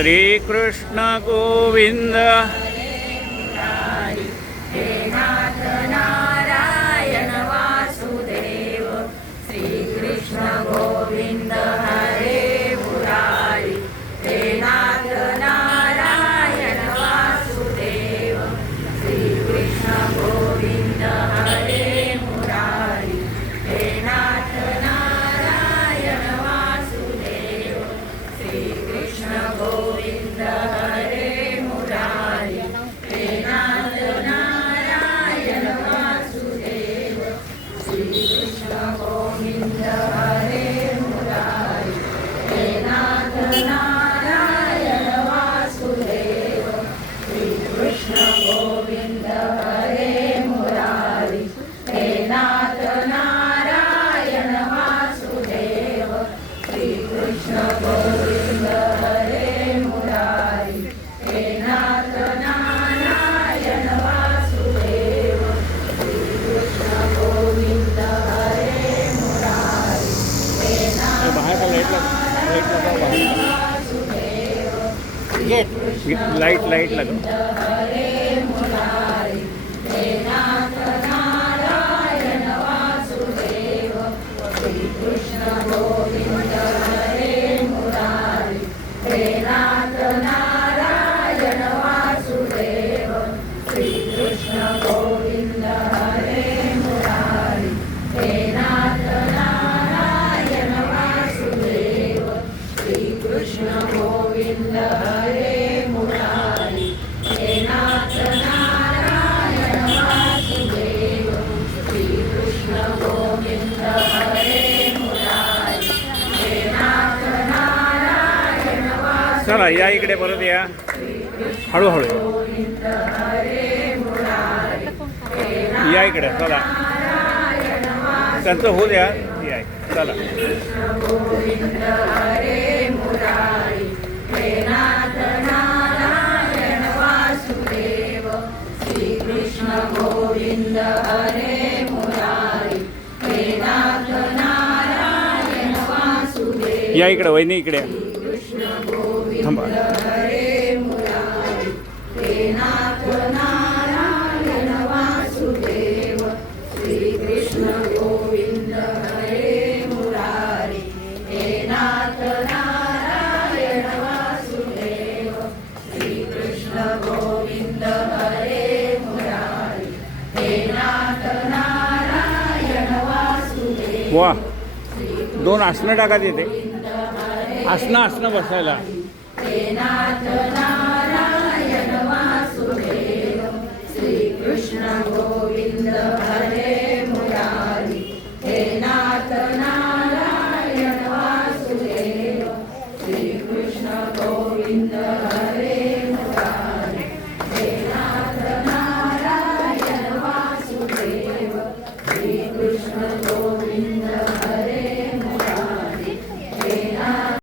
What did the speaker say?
श्रीकृष्ण गोविंद हे नाथ नारायण वासुदेव श्रीकृष्ण गोविंद हरे मुरारी हे नाथ नारायण वासुदेव श्रीकृष्ण गोविंद हरे मुरारी हे नाथ नारायण वासुदेव श्रीकृष्ण गोविंद हरे मुरारी हे नाथ नारायण वासुदेव श्रीकृष्ण गोविंद हरे मुरारी हे नाथ नारायण वासुदेव श्रीकृष्ण गोविंद हरे मुरारी हे नाथ नारायण वासुदेव श्रीकृष्ण गोविंद हरे मुरारी हे नाथ नारायण वासुदेव श्रीकृष्ण गोविंद हरे मुरारी हे नाथ बाहेर का लाईट लगा वासुदेव लाईट लगा हरे मुरारी हे नाथ नारायण वासुदेव श्रीकृष्ण गोविंद हरे मुरारी हे नाथ नारायण वासुदेव श्रीकृष्ण गोविंद हरे मुरारी हे नाथ नारायण वासुदेव श्रीकृष्ण गोविंद हरे मुरारी हे नाथ नारायण वासुदेव श्रीकृष्ण गोविंद हरे मुरारी हे नाथ नारायण चला या इकडे परत या हळूहळू गोविंद हरे मुरारी हे या इकडे चला नारायण त्यांचं होऊ द्या या चला गोविंद हरे मुरारी हे नाथ नारायण वासुदेव श्रीकृष्ण गोविंद हरे मुरारी हे नाथ नारायण वासुदेव या इकडे वहिनी इकडे कृष्ण गोविंद थांबा हरे मुरारी हे नाथ नारायण वासुदेव श्रीकृष्ण गोविंद हरे मुरारी हे नाथ नारायण वासुदेव श्रीकृष्ण गोविंद हरे मुरारी हे नाथ नारायण वासुदेव वा दोन आसनं टाका तिथे आसनं बसायला हे नाथ नारायण